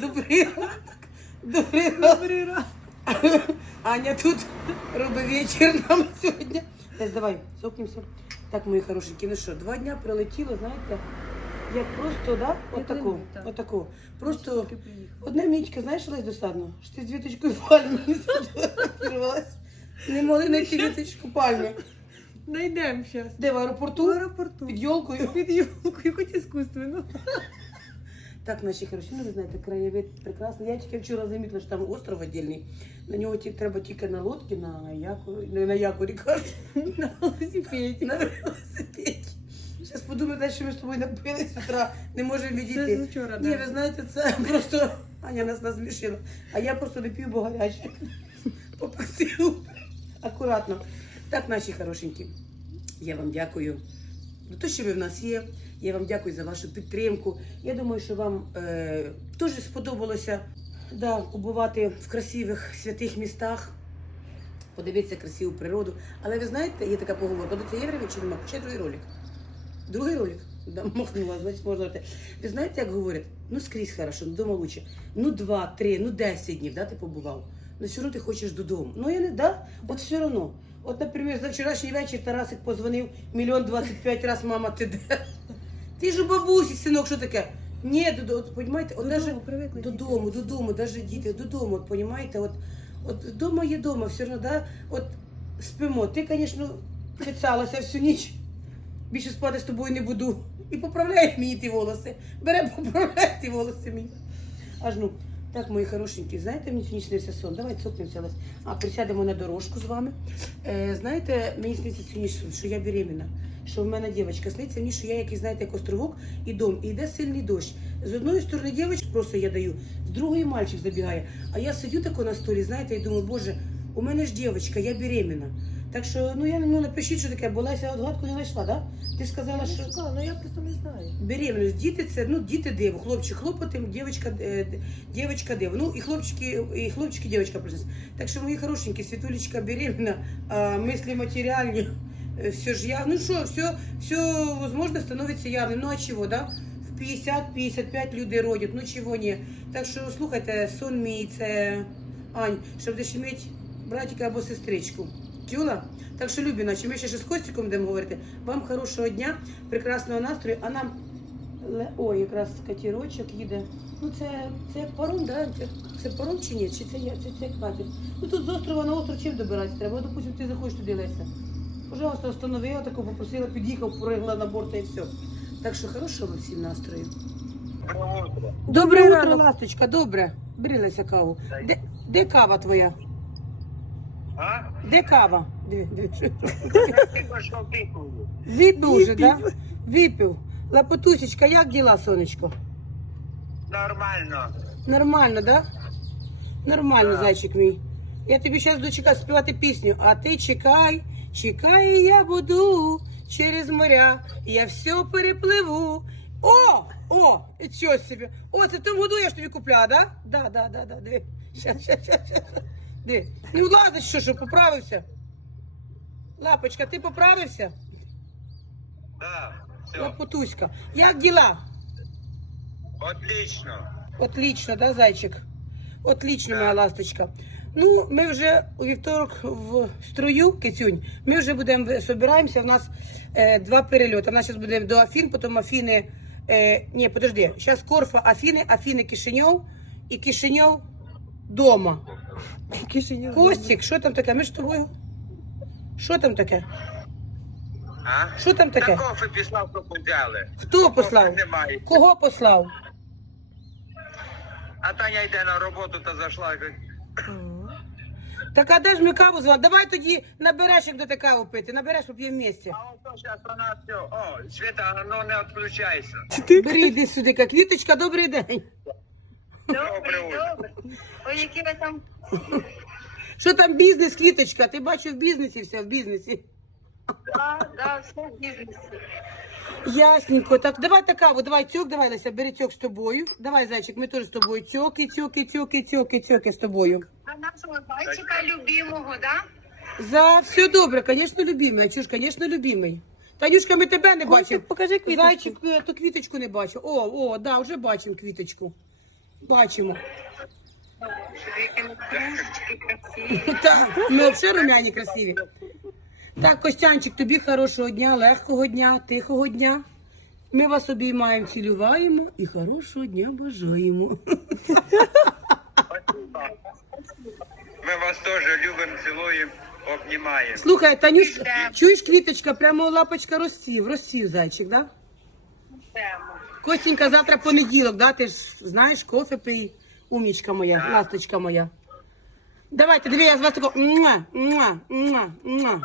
Добрий ранок. Добрий ранок. Добрий ранок. Аня тут робить вечір нам сьогодні. Десь давай, сокнемося. Так, мої хорошенькі, ну що, два дня прилетіло, знаєте, як просто, да? Отако, димить, так. отако. Просто одна мічка, знаєш, Лесь досадно, що ти з віточкою пальми не сфотографувалась. Не могли знайти віточку пальми. Найдемо зараз. Де в аеропорту? В аеропорту. Під йолкою. Під юлкою, хоч іскусственно. Так, наші хороші, ну ви знаєте, краєвид прекрасний. Я тільки вчора замітила, що там остров віддільний. На нього ті- треба тільки на лодці, на якорі, не на якорі кажу, На велосипеді. на велосипеді. Зараз подумайте, що ми з тобою напились з утра, не можемо Це відійти. з вчора, Ні, да. ви знаєте, це просто Аня нас насмішила. А я просто не п'ю, бо гаряче. Попросив. Акуратно. Так, наші хорошенькі. Я вам дякую за те, що ви в нас є. Я вам дякую за вашу підтримку. Я думаю, що вам е, теж сподобалося да, побувати в красивих святих містах, подивитися красиву природу. Але ви знаєте, є така поговорка, до время чи нема? Ще другий ролик. Другий ролик. Да, махнула, значить можна. Ви знаєте, як говорять? Ну скрізь хорошо, ну дома лучше. Ну два, три, ну десять днів, да, ти побував. Ну все одно ти хочеш додому. Ну я не да, от все одно. От, наприклад, за вчорашній вечір Тарасик позвонив мільйон двадцять п'ять раз, мама, ти де? Ти ж у бабусі, синок, що таке? Ні, додому, от, понімаєте, от Додому, даже привикли додому, діти. додому, даже діти, додому, от, понімаєте, от, от вдома є дома, все одно, да, от спимо. Ти, звісно, кицалася всю ніч, більше спати з тобою не буду. І поправляє мені ті волоси. Бере, поправляє ті волоси мені. Аж ну. Так, мої хорошенькі, знаєте, мені сьогодні снився сон. Давайте цокнемося. Лесь. А присядемо на дорожку з вами. Е, знаєте, мені сниться сьогодні сон, що я беременна, що в мене дівчинка сниться мені, що я якийсь, знаєте, як островок і дом, і йде сильний дощ. З одної сторони дівчинка просто я даю, з другої мальчик забігає. А я сидю тако на столі, знаєте, і думаю, боже, у мене ж дівчинка, я беременна. Так що, ну я ну напишіть, що таке, бо Леся отгадку не знайшла, да? Ти сказала, Я що. не шукала, ну я просто не знаю. Беременность, діти це ну діти диво, хлопчик хлопотим, дівчинка, е, дівчинка диво. Ну і хлопчики, і хлопчики, дівчинка принцес. Так що мої хорошенькі, світулечка беременна, а мислі матеріальні, все ж я. Ну що, все, все возможно становиться явним. Ну а чого, да? В 50-55 люди родять, ну чого ні. Так що слухайте, сон мій це Ань, щоб будеш мати братика або сестричку. Чула? Так що, любі наші, ми ще з Костіком будемо говорити. Вам хорошого дня, прекрасного настрою, а нам Ой, якраз катірочок їде. Ну це, це паром, да? Це, це паром чи ні? Чи це, я- це, це катер? Ну тут з острова на остров чим добиратися треба? Допустим, ти заходиш туди Леся. Пожалуйста, останови, я таку попросила, під'їхав, поригла на борт і все. Так що хорошого всім настрою. Доброе утро. Добре утро, ранок. ласточка, добре. Бери Леся каву. Де, де кава твоя? А? Де кава? Диви, диви, що- Я що пікую. Випив уже, да? Випив. Лапотусечка, як діла, сонечко? Нормально. Нормально, да? Нормально, Да. зайчик мій. Я тобі зараз дочекаю співати пісню, а ти чекай, чекай, я буду через моря, я все перепливу. О! О! Чого собі? О, це в тому году я ж тобі купляла, да? Да, да, да, да. Диви. Щас, щас, щас, щас. Диви. Не влазить, що, що, поправився? Лапочка, ти поправився? Да, все. Лапотуська. Як діла? Отлично. Отлично, да, зайчик? Отлично, Да. моя ласточка. Ну, ми вже у вівторок в строю, кицюнь, ми вже будемо збираємося. В нас е, два перельоти. У нас зараз буде до Афін, потім Афіни. Е, ні, подожди, зараз Корфа, Афіни, Афіни, Кишиньов і Кишиньов дома. Кишинів. Костік, що там таке? Ми ж з тобою. Що там таке? А? Що там таке? На кофе післав, щоб взяли. Хто послав? Кофе немає. Кого послав? А Таня йде на роботу та зайшла. і Так а де ж ми каву звали? Давай тоді набереш, як до каву пити. Набереш. А ото зараз вона все. О, Света, ну не відключайся. Бери, йди сюди, як квіточка, добрий день. Добре Добре. Ой, які ви там Що там бізнес, квіточка? Ти бачу в бізнесі все, в бізнесі. да, да, все в бізнесі. Ясненько. Так, давай та каву, давай цьок, давай, Леся, бери цьок з тобою. Давай, зайчик, ми теж з тобою. Цьоки, цьоки, цьоки, цьоки, цьоки з тобою. А нашого зайчика любимого, да? За все добре, звісно, любимий. А чуж, звісно, любимий. Танюшка, ми тебе не бачимо. покажи квіточку. Зайчик, е, то квіточку не бачу. О, о, да, вже бачимо квіточку. Бачимо. Так, ми взагалі румяні красиві. Так, Костянчик, тобі хорошого дня, легкого дня, тихого дня. Ми вас обіймаємо, цілюваємо і хорошого дня бажаємо. Ми вас теж любимо, цілуємо, обнімаємо. Слухай, Танюш, Йдемо. чуєш, квіточка, прямо лапочка розсів, розсів зайчик, да? Йдемо. Костенька, завтра понеділок, да? Ти ж знаєш, кофе пий, умнічка моя, ласточка моя. Давайте, диви, я з вас тако. Муа, муа, муа, муа.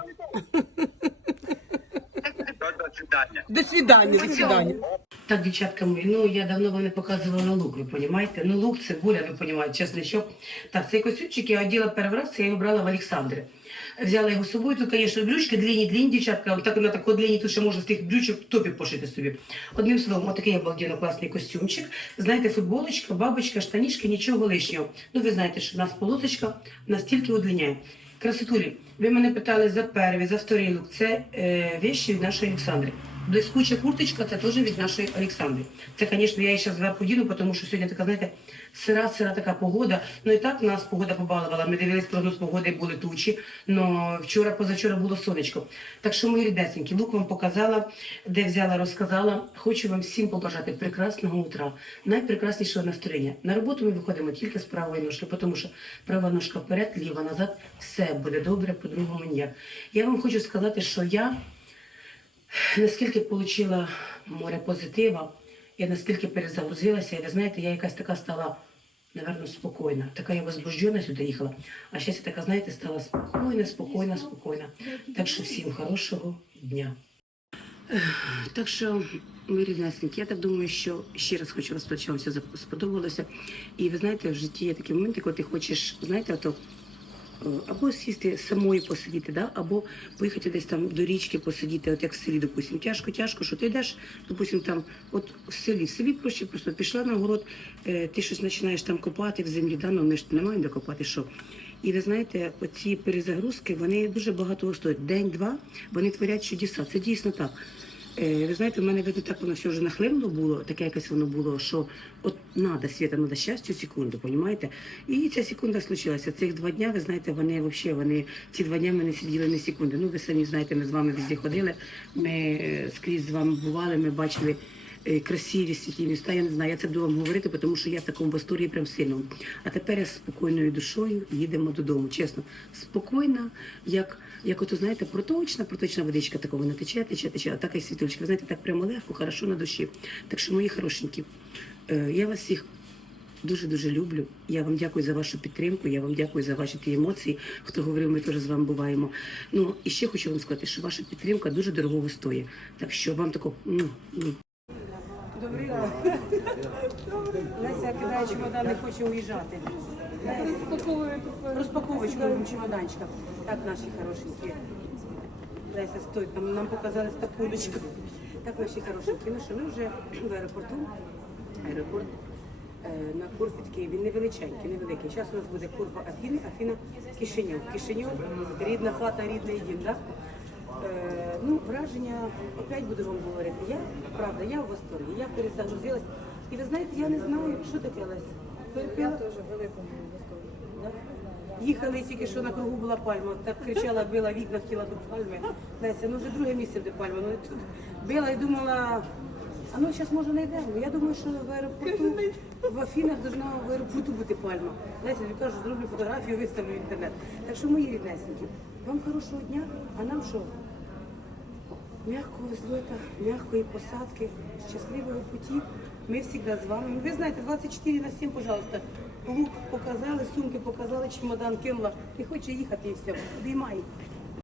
До, до свидання. До свидання, до свидання. Так, дівчатка мої, ну я давно вам не показувала лук, ви розумієте? Ну лук, цибуля, ви розумієте, чесничок. Так, цей костюмчик я оділа перший раз, це я його брала в Олександри. Взяла його з собою, тут, звісно, брючки, длинні, длинні, дівчатка, так на тако длинні, тут ще можна з тих брючок топів пошити собі. Одним словом, отакий обалденно класний костюмчик. Знаєте, футболочка, бабочка, штанішки, нічого лишнього. Ну, ви знаєте, що в нас полосочка настільки удлиняє. Красотулі, ви мене питали за первий, за вторий лук. Це е, вещі від нашої Олександри. Блискуча курточка це теж від нашої Олександри. Це, звісно, я зараз зверху діну, тому що сьогодні така, знаєте, сира, сира така погода. Ну і так нас погода побалувала. Ми дивились прогноз погоди, були тучі. але вчора, позавчора було сонечко. Так що, мої рідесенькі, лук вам показала, де взяла, розказала. Хочу вам всім побажати прекрасного утра, найпрекраснішого настроєння. На роботу ми виходимо тільки з правої ножки, тому що права ножка вперед, ліва назад, все буде добре, по-другому ніяк. Я вам хочу сказати, що я наскільки отримала море позитива, я наскільки перезагрузилася, і ви знаєте, я якась така стала, напевно, спокійна. Така я возбуждена сюди їхала. А зараз я така, знаєте, стала спокійна, спокійна, спокійна. Так що всім хорошого дня. Так що, мої ріднесенькі, я так думаю, що ще раз хочу що вам все сподобалося. І ви знаєте, в житті є такі моменти, коли ти хочеш, знаєте, ото або сісти самою посидіти, да? або поїхати десь там до річки посидіти, от як в селі, допустим. Тяжко, тяжко, що ти йдеш, допустим, там, от в селі, в селі проще просто пішла на город, е, ти щось починаєш там копати в землі, да? ну ми ж не маємо де копати, що. І ви знаєте, оці перезагрузки, вони дуже багато стоять. День-два вони творять чудеса. Це дійсно так. Е, ви знаєте, в мене видно так воно все вже нахлинуло було, таке якесь воно було, що от надо, Світа, надо щастя секунду, понімаєте? І ця секунда случилася. Цих два дня, ви знаєте, вони взагалі, вони ці два дня ми не сиділи ні секунди. Ну, ви самі знаєте, ми з вами везде ходили, ми е, скрізь з вами бували, ми бачили е, красиві святі міста. Я не знаю, я це буду вам говорити, тому що я в такому восторгі прям сильному. А тепер я з спокійною душою їдемо додому. Чесно, спокійна, як, як ото, знаєте, проточна, проточна водичка такого не тече, тече, тече, а така й світулечка. Ви знаєте, так прямо легко, хорошо на душі. Так що, мої хорошенькі, е, я вас всіх Дуже дуже люблю. Я вам дякую за вашу підтримку. Я вам дякую за ваші ті емоції. Хто говорив, ми теж з вами буваємо. Ну і ще хочу вам сказати, що ваша підтримка дуже дорогого стоїть. Так що вам тако. м, м. Добрий день. Леся кидає чемодан, не хоче уїжджати. Розпаковочку чемоданчика. Так, наші хорошенькі. Леся, стой, там нам показали стакуночку. Так, наші хорошенькі. Ну що, ми вже в аеропорту. Аеропорт е, на Курфі такий, він невеличенький, невеликий. Зараз у нас буде Курфа Афіни, Афіна Кишиньов. Кишиньов, рідна хата, рідний дім, так? Е, ну, враження, опять буду вам говорити. Я, правда, я в восторгі, я перезагрузилась. І ви знаєте, я не знаю, що таке Леся. Перепила? Да? Їхали тільки що на кругу була пальма, так кричала, била вікна, хотіла до пальми. Леся, ну вже друге місце де пальма. Ну, тут била і думала, а ну зараз може знайдемо. Я думаю, що в аеропорту в Афінах должна в аеропорту бути пальма. Леся, я кажу, зроблю фотографію, виставлю в інтернет. Так що мої ріднесенькі, вам хорошого дня, а нам що? Мягкого взлета, мягкої посадки, щасливого путі. Ми завжди з вами. Ви знаєте, 24 на 7, пожалуйста. Лук показали, сумки показали, чемодан кинула. Не хоче їхати і все. Обіймай.